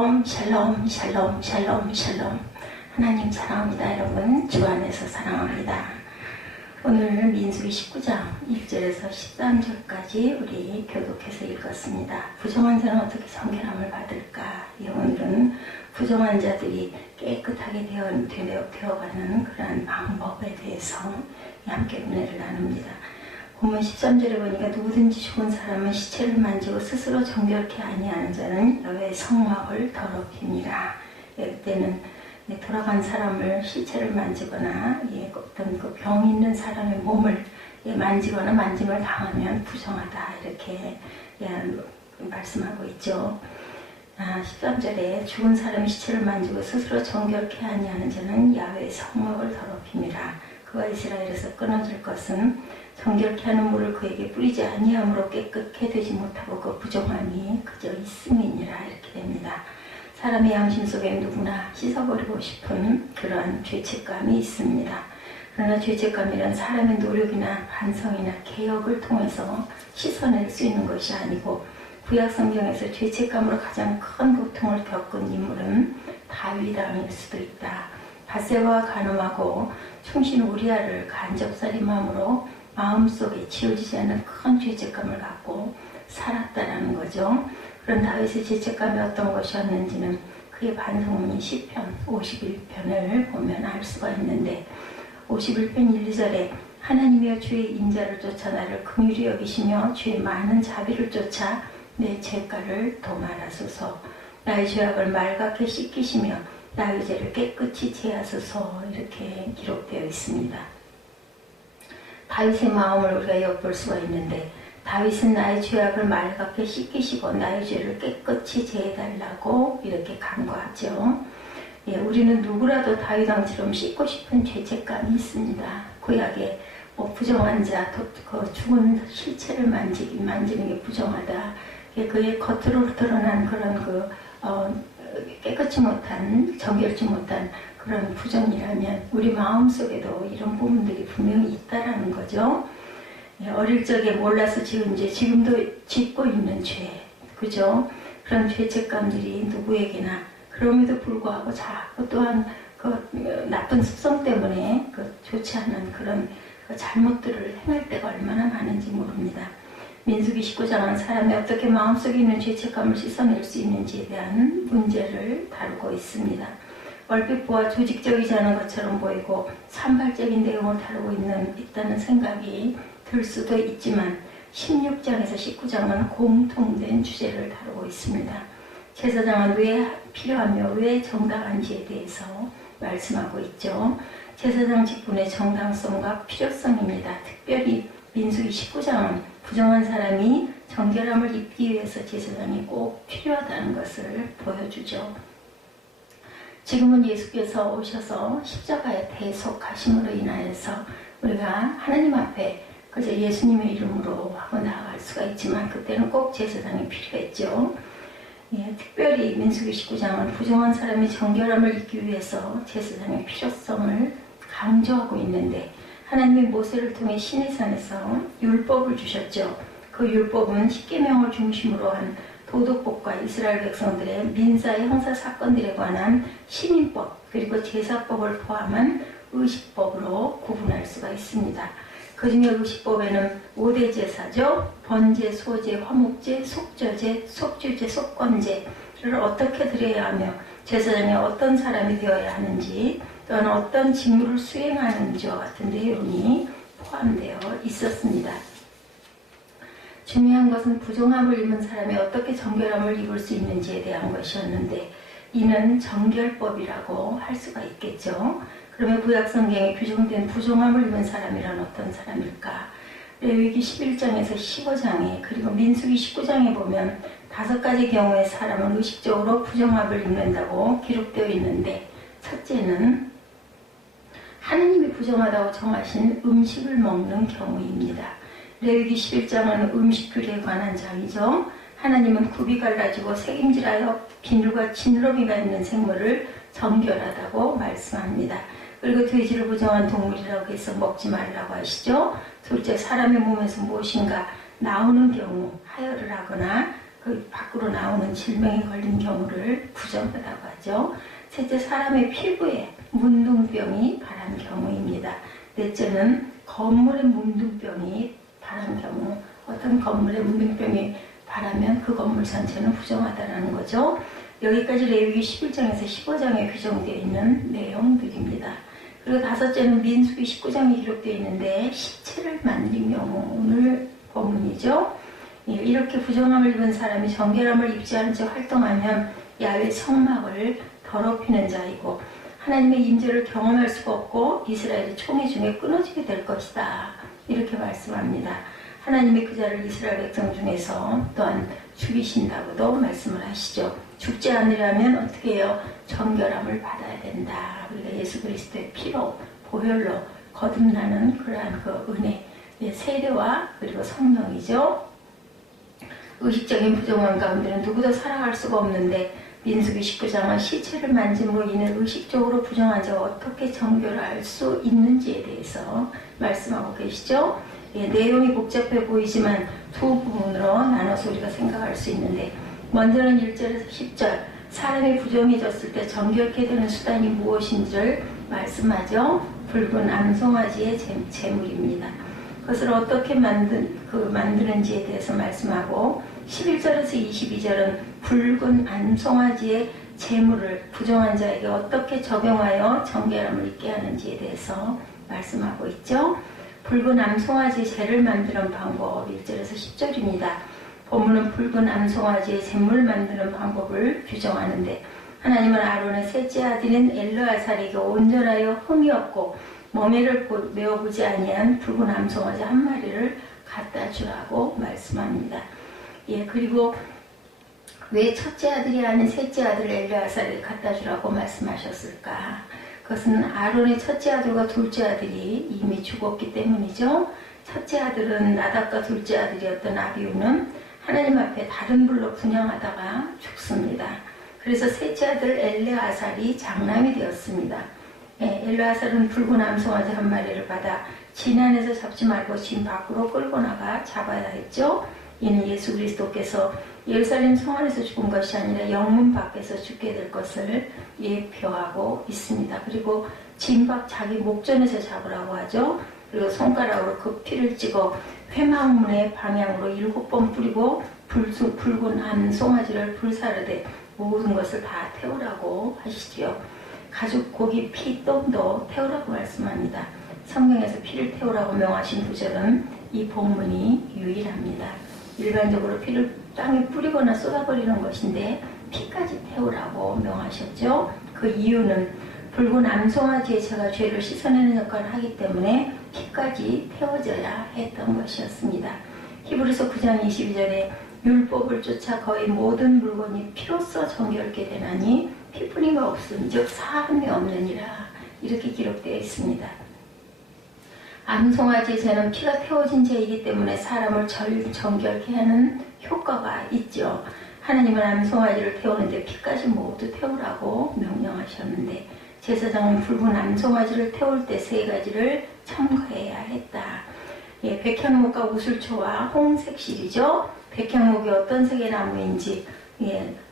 샬롬 샬롬 샬롬 샬롬. 하나님 사랑합니다. 여러분 주 안에서 사랑합니다. 오늘 민수기 19장 1절에서 13절까지 우리 교독해서 읽었습니다. 부정한 자는 어떻게 정결함을 받을까? 오늘은 부정한 자들이 깨끗하게 되어가는 그러한 방법에 대해서 함께 은혜를 나눕니다. 본문 13절에 보니까 누구든지 죽은 사람은 시체를 만지고 스스로 정결케 아니하는 자는 여호와의 성막을 더럽힙니다. 이때는 돌아간 사람을 시체를 만지거나 어떤 그 병 있는 사람의 몸을 만지거나 만짐을 당하면 부정하다 이렇게 말씀하고 있죠. 13절에 죽은 사람이 시체를 만지고 스스로 정결케 아니하는 자는 야훼의 성막을 더럽힙니다. 그가 이스라엘에서 끊어질 것은 정결케 하는 물을 그에게 뿌리지 아니함으로 깨끗게 되지 못하고 그 부정함이 그저 있음이니라 이렇게 됩니다. 사람의 양심 속에 누구나 씻어버리고 싶은 그러한 죄책감이 있습니다. 그러나 죄책감이란 사람의 노력이나 반성이나 개혁을 통해서 씻어낼 수 있는 것이 아니고 구약 성경에서 죄책감으로 가장 큰 고통을 겪은 인물은 다윗 왕일 수도 있다. 밧세바와 간음하고 충신 우리아를 간접살인함으로 마음속에 지워지지 않는 큰 죄책감을 갖고 살았다라는 거죠. 그런 다윗의 죄책감이 어떤 것이었는지는 그의 반성문인 시편 51편을 보면 알 수가 있는데 51편 1, 2절에 하나님이여 주의 인자를 쫓아 나를 긍휼히 여기시며 주의 많은 자비를 쫓아 내 죄가를 도말하소서. 나의 죄악을 맑게 씻기시며 나의 죄를 깨끗이 제하소서 이렇게 기록되어 있습니다. 다윗의 마음을 우리가 엿볼 수가 있는데 다윗은 나의 죄악을 맑게 씻기시고 나의 죄를 깨끗이 제해달라고 이렇게 간구하죠. 우리는 누구라도 다윗 왕처럼 씻고 싶은 죄책감이 있습니다. 구약에 부정한 자, 그 죽은 실체를 만지는 게 부정하다. 그의 겉으로 드러난 그런 깨끗이 못한, 정결치 못한 그런 부정이라면 우리 마음속에도 이런 부분들이 분명히 있다라는 거죠. 어릴 적에 몰라서 지은 죄, 지금도 짓고 있는 죄, 그죠? 그런 죄책감들이 누구에게나 그럼에도 불구하고 자꾸 또한 그 나쁜 습성 때문에 좋지 않은 그런 잘못들을 행할 때가 얼마나 많은지 모릅니다. 민수기 19장은 사람이 어떻게 마음속에 있는 죄책감을 씻어낼 수 있는지에 대한 문제를 다루고 있습니다. 얼핏 보아 조직적이지 않은 것처럼 보이고 산발적인 내용을 다루고 있다는 생각이 들 수도 있지만 16장에서 19장은 공통된 주제를 다루고 있습니다. 제사장은 왜 필요하며 왜 정당한지에 대해서 말씀하고 있죠. 제사장 직분의 정당성과 필요성입니다. 특별히 민수기 19장은 부정한 사람이 정결함을 입기 위해서 제사장이 꼭 필요하다는 것을 보여주죠. 지금은 예수께서 오셔서 십자가에 대속하심으로 인하여서 우리가 하나님 앞에 그저 예수님의 이름으로 하고 나아갈 수가 있지만 그때는 꼭 제사장이 필요했죠. 특별히 민수기 19장은 부정한 사람이 정결함을 입기 위해서 제사장의 필요성을 강조하고 있는데 하나님이 모세를 통해 시내산에서 율법을 주셨죠. 그 율법은 십계명을 중심으로 한 도덕법과 이스라엘 백성들의 민사의 형사 사건들에 관한 시민법 그리고 제사법을 포함한 의식법으로 구분할 수가 있습니다. 그 중에 의식법에는 5대 제사죠. 번제, 소제, 화목제, 속죄제, 속주제, 속건제를 어떻게 드려야 하며 제사장이 어떤 사람이 되어야 하는지 또는 어떤 직무를 수행하는지와 같은 내용이 포함되어 있었습니다. 중요한 것은 부정함을 입은 사람이 어떻게 정결함을 입을 수 있는지에 대한 것이었는데 이는 정결법이라고 할 수가 있겠죠. 그러면 구약 성경에 규정된 부정함을 입은 사람이란 어떤 사람일까? 레위기 11장에서 15장에 그리고 민수기 19장에 보면 5가지 경우의 사람은 의식적으로 부정함을 입는다고 기록되어 있는데 첫째는 하느님이 부정하다고 정하신 음식을 먹는 경우입니다. 레위기 11장은 음식규례에 관한 장이죠. 하나님은 굽이 갈라지고 색임질하여 비늘과 지느러미가 있는 생물을 정결하다고 말씀합니다. 그리고 돼지를 부정한 동물이라고 해서 먹지 말라고 하시죠. 둘째, 사람의 몸에서 무엇인가 나오는 경우 하혈을 하거나 그 그 밖으로 나오는 질병에 걸린 경우를 부정하다고 하죠. 셋째, 사람의 피부에 문둥병이 발한 경우입니다. 넷째는 건물의 문둥병이 발한 경우, 어떤 건물에 문둥병이 발하면 그 건물 전체는 부정하다라는 거죠. 여기까지 레위기 11장에서 15장에 규정되어 있는 내용들입니다. 그리고 다섯째는 민수기 19장에 기록되어 있는데 시체를 만진 경우를 본문이죠. 이렇게 부정함을 입은 사람이 정결함을 입지 않은 채 활동하면 야훼 성막을 더럽히는 자이고 하나님의 임재를 경험할 수가 없고 이스라엘이 총회 중에 끊어지게 될 것이다. 이렇게 말씀합니다. 하나님이 그 자를 이스라엘 백성 중에서 또한 죽이신다고도 말씀을 하시죠. 죽지 않으려면 어떻게 해요? 정결함을 받아야 된다. 우리가 예수 그리스도의 피로 보혈로 거듭나는 그러한 그 은혜, 세례와 그리고 성령이죠. 의식적인 부정함 가운데는 누구도 살아갈 수가 없는데 민수기 19장은 시체를 만짐으로 인해 의식적으로 부정한 자가 어떻게 정결할 수 있는지에 대해서 말씀하고 계시죠. 내용이 복잡해 보이지만 두 부분으로 나눠서 우리가 생각할 수 있는데 먼저는 1절에서 10절 사람이 부정해졌을 때 정결케 되는 수단이 무엇인지를 말씀하죠. 붉은 암송아지의 제물입니다. 그것을 어떻게 만드는지에 대해서 말씀하고 11절에서 22절은 붉은 암송아지의 제물을 부정한 자에게 어떻게 적용하여 정결함을 입게 하는지에 대해서 말씀하고 있죠. 붉은 암송아지 제를 만드는 방법 1절에서 10절입니다. 본문은 붉은 암송아지의 제물 만드는 방법을 규정하는데 하나님은 아론의 셋째 아들인 엘르아살에게 온전하여 흠이 없고 멍에를 메어보지 아니한 붉은 암송아지 한 마리를 갖다 주라고 말씀합니다. 그리고 왜 첫째 아들이 아닌 셋째 아들 엘르아살에게 갖다 주라고 말씀하셨을까? 그것은 아론의 첫째 아들과 둘째 아들이 이미 죽었기 때문이죠. 첫째 아들은 나답과 둘째 아들이었던 아비후는 하나님 앞에 다른 불로 분향하다가 죽습니다. 그래서 셋째 아들 엘르아살이 장남이 되었습니다. 엘르아살은 붉은 암송아지 한 마리를 받아 진 안에서 잡지 말고 진 밖으로 끌고 나가 잡아야 했죠. 이는 예수 그리스도께서 예루살렘 성 안에서 죽은 것이 아니라 영문 밖에서 죽게 될 것을 예표하고 있습니다. 그리고 진 밖 자기 목전에서 잡으라고 하죠. 그리고 손가락으로 그 피를 찍어 회막문의 방향으로 7번 뿌리고 붉은 암송아지를 불사르되 모든 것을 다 태우라고 하시지요. 가죽, 고기, 피, 똥도 태우라고 말씀합니다. 성경에서 피를 태우라고 명하신 구절은 이 본문이 유일합니다. 일반적으로 피를 땅에 뿌리거나 쏟아버리는 것인데 피까지 태우라고 명하셨죠. 그 이유는 붉은 암송아지의 제가 죄를 씻어내는 역할을 하기 때문에 피까지 태워져야 했던 것이었습니다. 히브리서 9장 22절에 율법을 쫓아 거의 모든 물건이 피로써 정결케 되나니 피뿌림이 없음 즉 사함이 없느니라 이렇게 기록되어 있습니다. 암송아지의 죄는 피가 태워진 죄이기 때문에 사람을 정결케 하는 효과가 있죠. 하나님은 암송아지를 태우는데 피까지 모두 태우라고 명령하셨는데 제사장은 붉은 암송아지를 태울 때 세 가지를 첨가해야 했다. 백향목과 우슬초와 홍색실이죠. 백향목이 어떤 색의 나무인지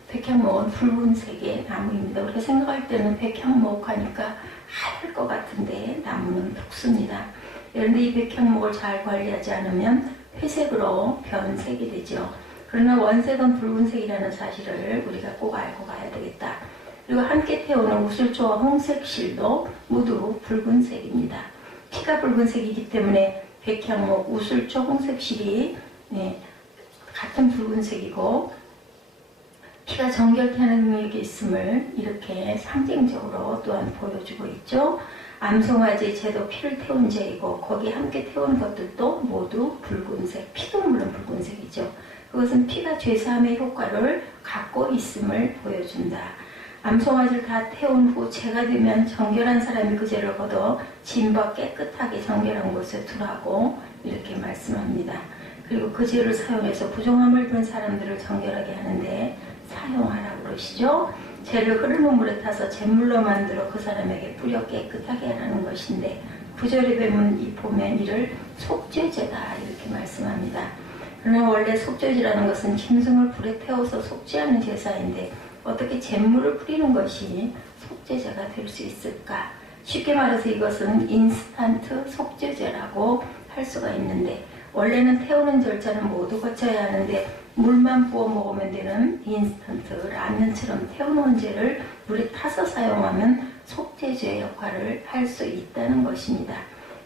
백향목은 붉은색의 나무입니다. 우리가 생각할 때는 백향목 하니까 하얄 것 같은데 나무는 붉습니다. 그런데 이 백향목을 잘 관리하지 않으면 회색으로 변색이 되죠. 그러나 원색은 붉은색이라는 사실을 우리가 꼭 알고 가야 되겠다. 그리고 함께 태우는 우슬초와 홍색실도 모두 붉은색입니다. 피가 붉은색이기 때문에 백향목, 우슬초, 홍색실이 같은 붉은색이고 피가 정결케 하는 능력이 있음을 이렇게 상징적으로 또한 보여주고 있죠. 암송아지의 죄도 피를 태운 죄이고 거기에 함께 태운 것들도 모두 붉은색, 피도 물론 붉은색이죠. 그것은 피가 죄사함의 효과를 갖고 있음을 보여준다. 암송아지를 다 태운 후 죄가 되면 정결한 사람이 그 죄를 걷어 진바 깨끗하게 정결한 곳에 두라고 이렇게 말씀합니다. 그리고 그 죄를 사용해서 부정함을 입은 사람들을 정결하게 하는데 사용하라고 그러시죠. 죄를 흐르는 물에 타서 잿물로 만들어 그 사람에게 뿌려 깨끗하게 하라는 것인데 9절에 보면 이를 속죄죄다 이렇게 말씀합니다. 그러나 원래 속죄제라는 것은 짐승을 불에 태워서 속죄하는 제사인데 어떻게 잿물을 뿌리는 것이 속죄제가 될 수 있을까? 쉽게 말해서 이것은 인스턴트 속죄제라고 할 수가 있는데, 원래는 태우는 절차는 모두 거쳐야 하는데 물만 부어 먹으면 되는 인스턴트 라면처럼 태워놓은 죄를 물에 타서 사용하면 속죄죄의 역할을 할 수 있다는 것입니다.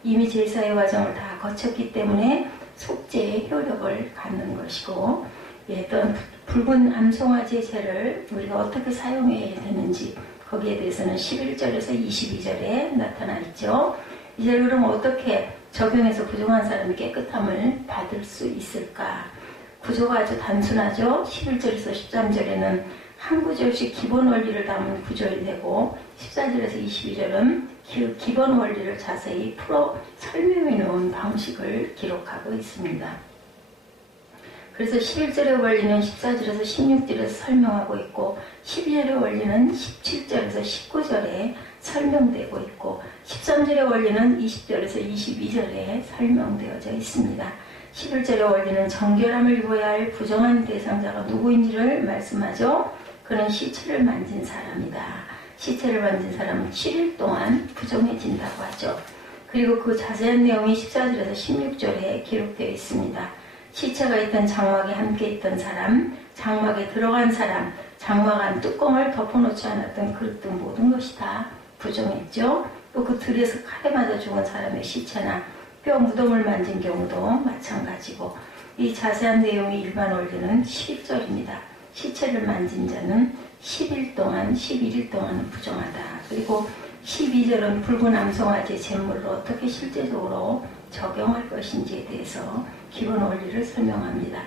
이미 제사의 과정을 다 거쳤기 때문에 속죄의 효력을 갖는 것이고, 또한 붉은 암송아지의 죄를 우리가 어떻게 사용해야 되는지 거기에 대해서는 11절에서 22절에 나타나 있죠. 이제 그럼 어떻게 적용해서 부정한 사람이 깨끗함을 받을 수 있을까? 구조가 아주 단순하죠. 11절에서 13절에는 한 구절씩 기본 원리를 담은 구절이 되고 14절에서 22절은 그 기본 원리를 자세히 풀어 설명해 놓은 방식을 기록하고 있습니다. 그래서 11절의 원리는 14절에서 16절에서 설명하고 있고 12절의 원리는 17절에서 19절에 설명되고 있고 13절의 원리는 20절에서 22절에 설명되어져 있습니다. 11절의 원리는 정결함을 입어야 할 부정한 대상자가 누구인지를 말씀하죠. 그는 시체를 만진 사람이다. 시체를 만진 사람은 7일 동안 부정해진다고 하죠. 그리고 그 자세한 내용이 14절에서 16절에 기록되어 있습니다. 시체가 있던 장막에 함께 있던 사람, 장막에 들어간 사람, 장막 안 뚜껑을 덮어놓지 않았던 그릇 등 모든 것이 다 부정했죠. 또 그 들에서 칼에 맞아 죽은 사람의 시체나 뼈 무덤을 만진 경우도 마찬가지고, 이 자세한 내용의 일반 원리는 11절입니다. 시체를 만진 자는 10일 동안, 11일 동안은 부정하다. 그리고 12절은 붉은 암송아지의 잿물을 어떻게 실제적으로 적용할 것인지에 대해서 기본 원리를 설명합니다.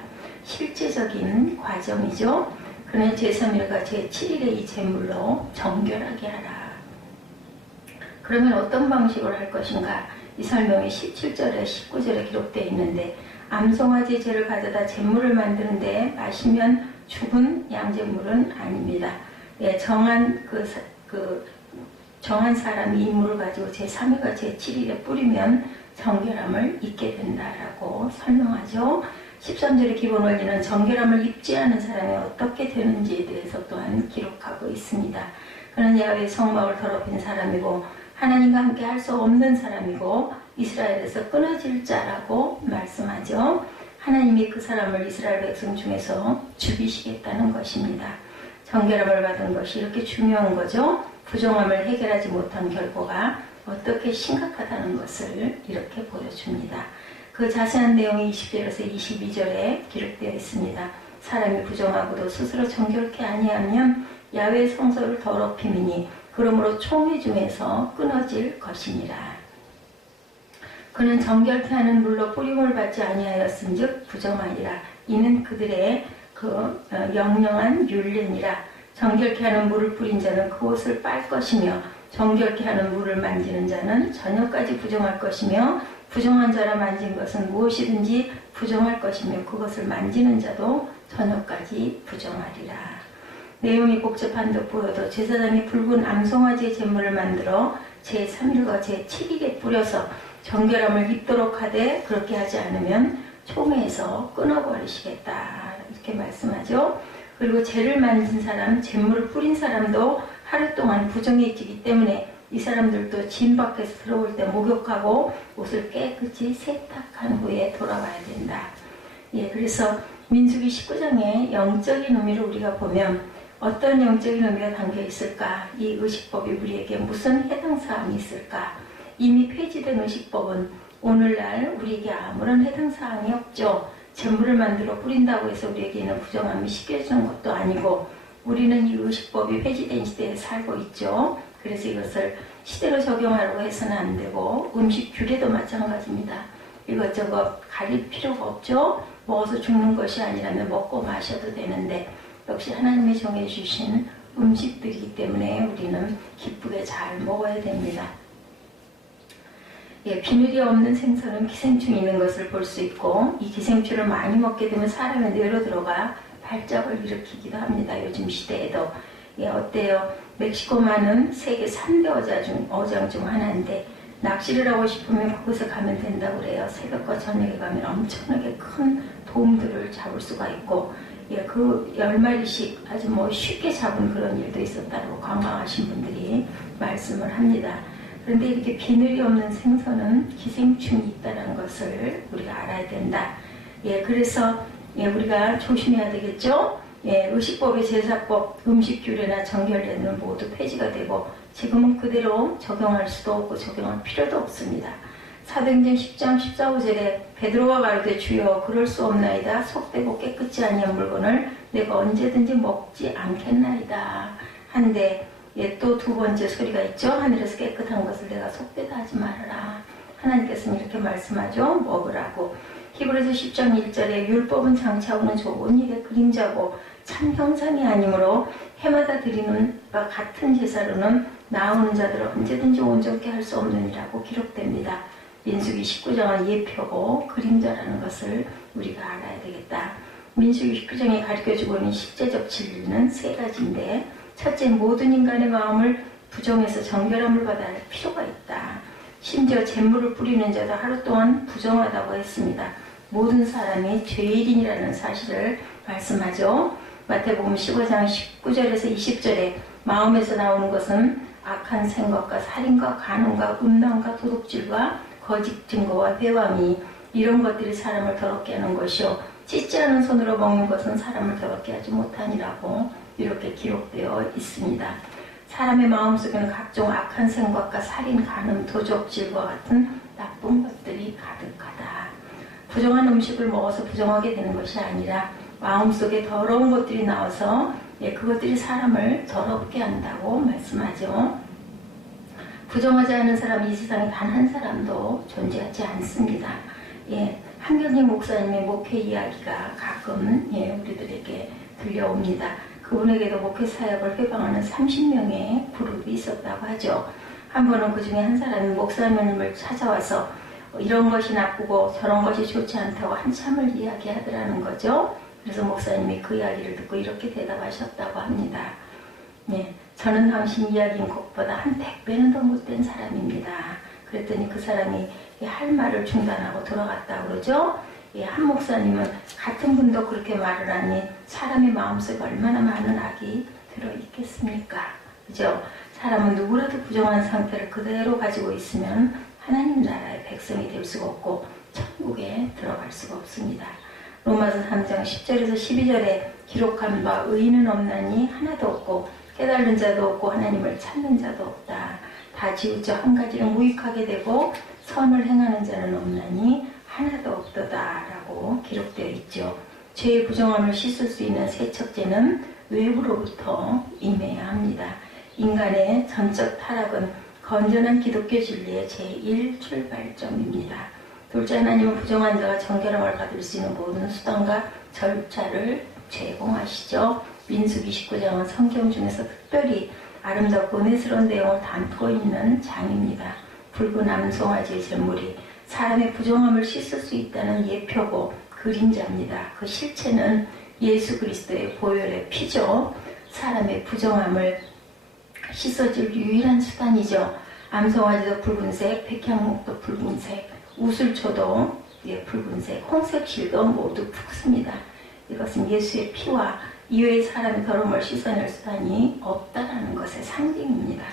실제적인 과정이죠. 그는 제3일과 제7일에 이 잿물로 정결하게 하라. 그러면 어떤 방식으로 할 것인가? 이 설명이 17절에 19절에 기록되어 있는데, 암송아지 죄를 가져다 잿물을 만드는데 마시면 죽은 양잿물은 아닙니다. 정한 사람이 이 물을 가지고 제3일과 제7일에 뿌리면 정결함을 입게 된다라고 설명하죠. 13절의 기본 원리는 정결함을 입지 않은 사람이 어떻게 되는지에 대해서 또한 기록하고 있습니다. 그는 야훼의 성막을 더럽힌 사람이고 하나님과 함께 할 수 없는 사람이고 이스라엘에서 끊어질 자라고 말씀하죠. 하나님이 그 사람을 이스라엘 백성 중에서 죽이시겠다는 것입니다. 정결함을 받은 것이 이렇게 중요한 거죠. 부정함을 해결하지 못한 결과가 어떻게 심각하다는 것을 이렇게 보여줍니다. 그 자세한 내용이 20절에서 22절에 기록되어 있습니다. 사람이 부정하고도 스스로 정결케 아니하면 야훼의 성소를 더럽힘이니 그러므로 총회 중에서 끊어질 것이니라. 그는 정결케 하는 물로 뿌림을 받지 아니하였은즉 부정하니라. 이는 그들의 영영한 율례니라. 정결케 하는 물을 뿌린 자는 그 옷을 빨 것이며 정결케 하는 물을 만지는 자는 저녁까지 부정할 것이며 부정한 자라 만진 것은 무엇이든지 부정할 것이며 그것을 만지는 자도 저녁까지 부정하리라. 내용이 복잡한 듯 보여도 제사장이 붉은 암송아지의 제물을 만들어 제3일과 제7일에 뿌려서 정결함을 입도록 하되 그렇게 하지 않으면 총회에서 끊어버리시겠다 이렇게 말씀하죠. 그리고 죄를 만진 사람, 제물을 뿌린 사람도 하루 동안 부정해지기 때문에 이 사람들도 진 밖에서 들어올 때 목욕하고 옷을 깨끗이 세탁한 후에 돌아와야 된다. 그래서 민수기 19장의 영적인 의미를 우리가 보면 어떤 영적인 의미가 담겨 있을까? 이 의식법이 우리에게 무슨 해당 사항이 있을까? 이미 폐지된 의식법은 오늘날 우리에게 아무런 해당 사항이 없죠. 제물을 만들어 뿌린다고 해서 우리에게 있는 부정함이 씻겨지는 것도 아니고 우리는 이 의식법이 폐지된 시대에 살고 있죠. 그래서 이것을 시대로 적용하려고 해서는 안 되고 음식 규례도 마찬가지입니다. 이것저것 가릴 필요가 없죠. 먹어서 죽는 것이 아니라면 먹고 마셔도 되는데 역시 하나님이 정해주신 음식들이기 때문에 우리는 기쁘게 잘 먹어야 됩니다. 비늘이 없는 생선은 기생충이 있는 것을 볼 수 있고 이 기생충을 많이 먹게 되면 사람의 뇌로 들어가 발작을 일으키기도 합니다. 요즘 시대에도. 어때요? 멕시코만은 세계 3대 어장 중 하나인데 낚시를 하고 싶으면 그곳에 가면 된다고 그래요. 새벽과 저녁에 가면 엄청나게 큰 돔들을 잡을 수가 있고, 그 10마리씩 아주 쉽게 잡은 그런 일도 있었다고 관광하신 분들이 말씀을 합니다. 그런데 이렇게 비늘이 없는 생선은 기생충이 있다는 것을 우리가 알아야 된다. 그래서 우리가 조심해야 되겠죠. 의식법의 제사법, 음식규례나 정결례는 모두 폐지가 되고 지금은 그대로 적용할 수도 없고 적용할 필요도 없습니다. 사도행전 10장 14, 5절에 베드로가 가로되 주여 그럴 수 없나이다. 속되고 깨끗지 아니한 물건을 내가 언제든지 먹지 않겠나이다. 한데 또 두 번째 소리가 있죠. 하늘에서 깨끗한 것을 내가 속되다 하지 말아라. 하나님께서는 이렇게 말씀하죠. 먹으라고. 히브리서 10장 1절에 율법은 장차오는 좋은 일의 그림자고 참 형상이 아니므로 해마다 드리는 바 같은 제사로는 나오는 자들을 언제든지 온전케 할 수 없느니라고 기록됩니다. 민수기 19장은 예표고 그림자라는 것을 우리가 알아야 되겠다. 민수기 19장에 가르쳐주고 있는 실제적 진리는 세 가지인데, 첫째, 모든 인간의 마음을 부정해서 정결함을 받아야 할 필요가 있다. 심지어 잿물을 뿌리는 자도 하루 동안 부정하다고 했습니다. 모든 사람이 죄인이라는 사실을 말씀하죠. 마태복음 15장 19절에서 20절에 마음에서 나오는 것은 악한 생각과 살인과 간음과 음란과 도둑질과 거짓 증거와 배왕이, 이런 것들이 사람을 더럽게 하는 것이요 찢지 않은 손으로 먹는 것은 사람을 더럽게 하지 못하니라고 이렇게 기록되어 있습니다. 사람의 마음속에는 각종 악한 생각과 살인, 간음, 도적질과 같은 나쁜 것들이 가득하다. 부정한 음식을 먹어서 부정하게 되는 것이 아니라 마음속에 더러운 것들이 나와서 그것들이 사람을 더럽게 한다고 말씀하죠. 부정하지 않은 사람이 이 세상에 단 한 사람도 존재하지 않습니다. 한경직 목사님의 목회 이야기가 가끔 우리들에게 들려옵니다. 그분에게도 목회 사역을 회방하는 30명의 그룹이 있었다고 하죠. 한 번은 그 중에 한 사람이 목사님을 찾아와서 이런 것이 나쁘고 저런 것이 좋지 않다고 한참을 이야기하더라는 거죠. 그래서 목사님이 그 이야기를 듣고 이렇게 대답하셨다고 합니다. 저는 당신 이야기인 것보다 한 100배는 더 못된 사람입니다. 그랬더니 그 사람이 할 말을 중단하고 돌아갔다고 그러죠. 한 목사님은 같은 분도 그렇게 말을 하니 사람의 마음속에 얼마나 많은 악이 들어있겠습니까? 그죠? 사람은 누구라도 부정한 상태를 그대로 가지고 있으면 하나님 나라의 백성이 될 수가 없고 천국에 들어갈 수가 없습니다. 로마서 3장 10절에서 12절에 기록한 바 의인은 없나니 하나도 없고 깨달은 자도 없고 하나님을 찾는 자도 없다. 다 지우쳐 한 가지로 무익하게 되고 선을 행하는 자는 없나니 하나도 없도다 라고 기록되어 있죠. 죄의 부정함을 씻을 수 있는 세척제는 외부로부터 임해야 합니다. 인간의 전적 타락은 건전한 기독교 진리의 제1출발점입니다. 둘째, 하나님은 부정한 자가 정결함을 받을 수 있는 모든 수단과 절차를 제공하시죠. 민수기 19장은 성경 중에서 특별히 아름답고 은혜스러운 내용을 담고 있는 장입니다. 붉은 암송아지의 제물이 사람의 부정함을 씻을 수 있다는 예표고 그림자입니다. 그 실체는 예수 그리스도의 보혈의 피죠. 사람의 부정함을 씻어줄 유일한 수단이죠. 암송아지도 붉은색, 백향목도 붉은색, 우슬초도 붉은색, 홍색 실도 모두 붉습니다. 이것은 예수의 피와 이외의 사람의 더러움을 씻어낼 수단이 없다라는 것의 상징입니다.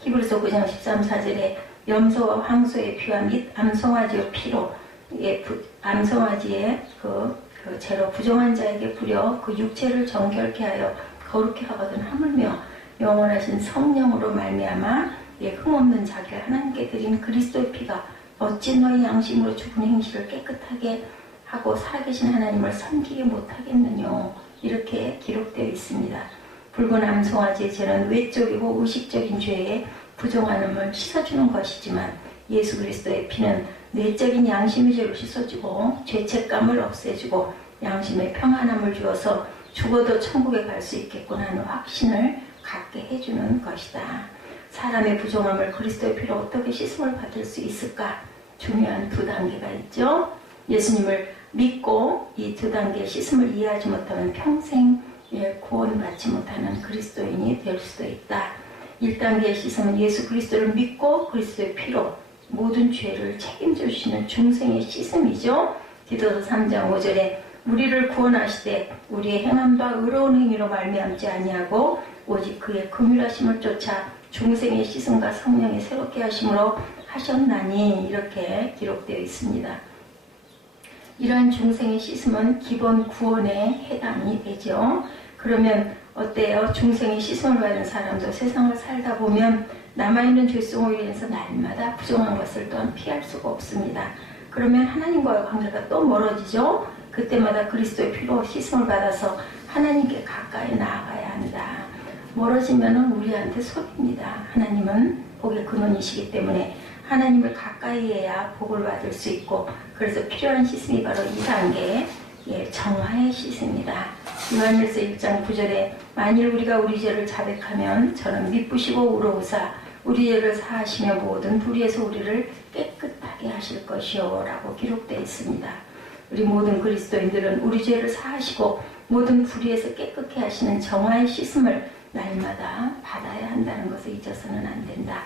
히브리서 9장 13, 14절에 염소와 황소의 피와 및 암송아지의 피로 암송아지의 그 죄로 부정한 자에게 부려 그 육체를 정결케 하여 거룩케 하거든 하물며 영원하신 성령으로 말미암아 흠없는 자기를 하나님께 드린 그리스도의 피가 어찌 너희 양심으로 죽은 행실을 깨끗하게 하고 살아계신 하나님을 섬기게 못하겠느냐, 이렇게 기록되어 있습니다. 붉은 암송아지의 죄는 외적이고 의식적인 죄에 부정함을 씻어주는 것이지만 예수 그리스도의 피는 내적인 양심의 죄를 씻어주고 죄책감을 없애주고 양심의 평안함을 주어서 죽어도 천국에 갈 수 있겠구나 하는 확신을 갖게 해주는 것이다. 사람의 부정함을 그리스도의 피로 어떻게 씻음을 받을 수 있을까? 중요한 두 단계가 있죠. 예수님을 믿고 이 두 단계의 씻음을 이해하지 못하면 평생 구원받지 못하는 그리스도인이 될 수도 있다. 1단계의 씻음은 예수 그리스도를 믿고 그리스도의 피로 모든 죄를 책임져 주시는 중생의 씻음이죠. 디도서 3장 5절에 우리를 구원하시되 우리의 행함과 의로운 행위로 말미암지 아니하고 오직 그의 긍휼하심을 쫓아 중생의 씻음과 성령의 새롭게 하심으로 하셨나니 이렇게 기록되어 있습니다. 이러한 중생의 씻음은 기본 구원에 해당이 되죠. 그러면 어때요? 중생의 씻음을 받은 사람도 세상을 살다 보면 남아있는 죄성으로 인해서 날마다 부정한 것을 또한 피할 수가 없습니다. 그러면 하나님과의 관계가 또 멀어지죠. 그때마다 그리스도의 피로 씻음을 받아서 하나님께 가까이 나아가야 한다. 멀어지면 우리한테 손입니다. 하나님은 복의 근원이시기 때문에 하나님을 가까이 해야 복을 받을 수 있고, 그래서 필요한 씻음이 바로 2단계 정화의 씻음이다. 요한일서 1장 9절에 만일 우리가 우리 죄를 자백하면 저는 미쁘시고 우러우사 우리 죄를 사하시며 모든 불의에서 우리를 깨끗하게 하실 것이요 라고 기록되어 있습니다. 우리 모든 그리스도인들은 우리 죄를 사하시고 모든 불의에서 깨끗게 하시는 정화의 씻음을 날마다 받아야 한다는 것을 잊어서는 안 된다.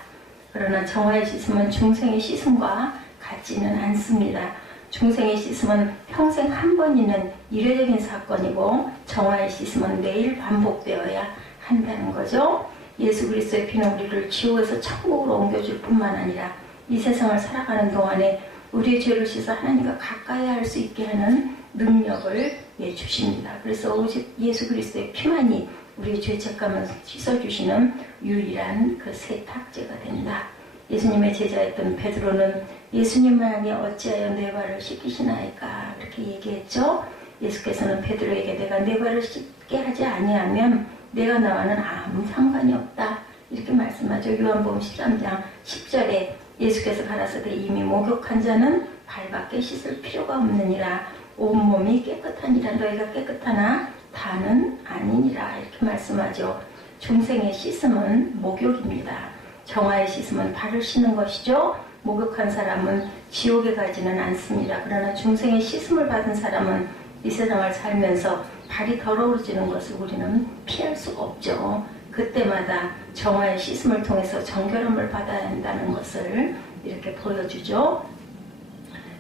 그러나 정화의 씻음은 중생의 씻음과 같지는 않습니다. 중생의 씻음은 평생 한 번 있는 일회적인 사건이고 정화의 씻음은 매일 반복되어야 한다는 거죠. 예수 그리스도의 피는 우리를 지옥에서 천국으로 옮겨줄 뿐만 아니라 이 세상을 살아가는 동안에 우리의 죄를 씻어 하나님과 가까이 할 수 있게 하는 능력을 주십니다. 그래서 오직 예수 그리스도의 피만이 우리의 죄책감을 씻어주시는 유일한 그 세탁제가 된다. 예수님의 제자였던 베드로는 예수님을 향해 어찌하여 내 발을 씻기시나이까 그렇게 얘기했죠. 예수께서는 베드로에게 내가 내 발을 씻게 하지 아니하면 내가 나와는 아무 상관이 없다 이렇게 말씀하죠. 요한복음 13장 10절에 예수께서 가라사대 이미 목욕한 자는 발밖에 씻을 필요가 없느니라. 온몸이 깨끗하니라. 너희가 깨끗하나 다는 아니니라 이렇게 말씀하죠. 중생의 씻음은 목욕입니다. 정화의 씻음은 발을 씻는 것이죠. 목욕한 사람은 지옥에 가지는 않습니다. 그러나 중생의 씻음을 받은 사람은 이 세상을 살면서 발이 더러워지는 것을 우리는 피할 수가 없죠. 그때마다 정화의 씻음을 통해서 정결함을 받아야 한다는 것을 이렇게 보여주죠.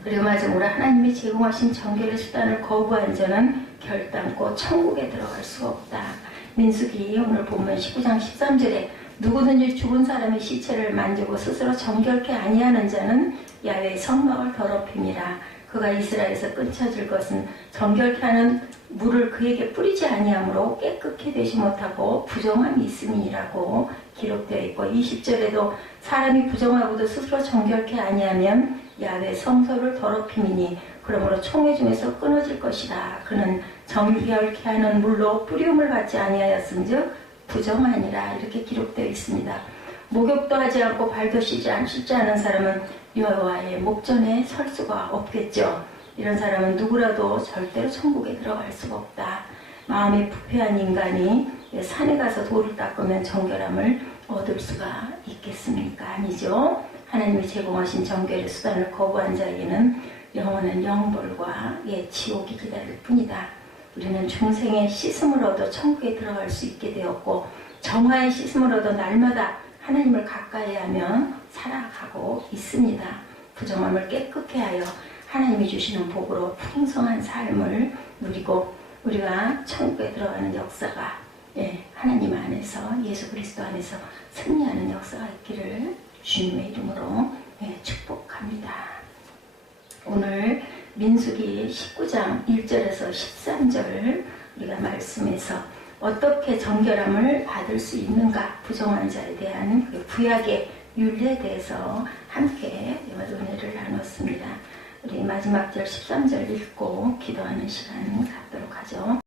그리고 마지막으로 하나님이 제공하신 정결의 수단을 거부한 자는 결단코 천국에 들어갈 수 없다. 민수기 오늘 본문 19장 13절에 누구든지 죽은 사람의 시체를 만지고 스스로 정결케 아니하는 자는 야훼의 성막을 더럽힘이라. 그가 이스라엘에서 끊쳐질 것은 정결케 하는 물을 그에게 뿌리지 아니하므로 깨끗게 되지 못하고 부정함이 있음이라고 기록되어 있고, 20절에도 사람이 부정하고도 스스로 정결케 아니하면 야훼 성소를 더럽힘이니 그러므로 총회 중에서 끊어질 것이다. 그는 정결케 하는 물로 뿌리움을 받지 아니하였은즉 부정하니라 이렇게 기록되어 있습니다. 목욕도 하지 않고 발도 씻지 않은 사람은 여호와의 목전에 설 수가 없겠죠. 이런 사람은 누구라도 절대로 천국에 들어갈 수가 없다. 마음이 부패한 인간이 산에 가서 돌을 닦으면 정결함을 얻을 수가 있겠습니까? 아니죠. 하나님이 제공하신 정결의 수단을 거부한 자에게는 영원한 영벌과 지옥이 기다릴 뿐이다. 우리는 중생의 씻음을 얻어 천국에 들어갈 수 있게 되었고, 정화의 씻음을 얻어 날마다 하나님을 가까이 하며 살아가고 있습니다. 부정함을 깨끗게 하여 하나님이 주시는 복으로 풍성한 삶을 누리고 우리가 천국에 들어가는 역사가 하나님 안에서 예수 그리스도 안에서 승리하는 역사가 있기를 주님의 이름으로 축복합니다. 오늘 민수기 19장 1절에서 13절 우리가 말씀에서 어떻게 정결함을 받을 수 있는가, 부정한 자에 대한 그 구약의 율례에 대해서 함께 은혜를 나눴습니다. 우리 마지막 절 13절 읽고 기도하는 시간 갖도록 하죠.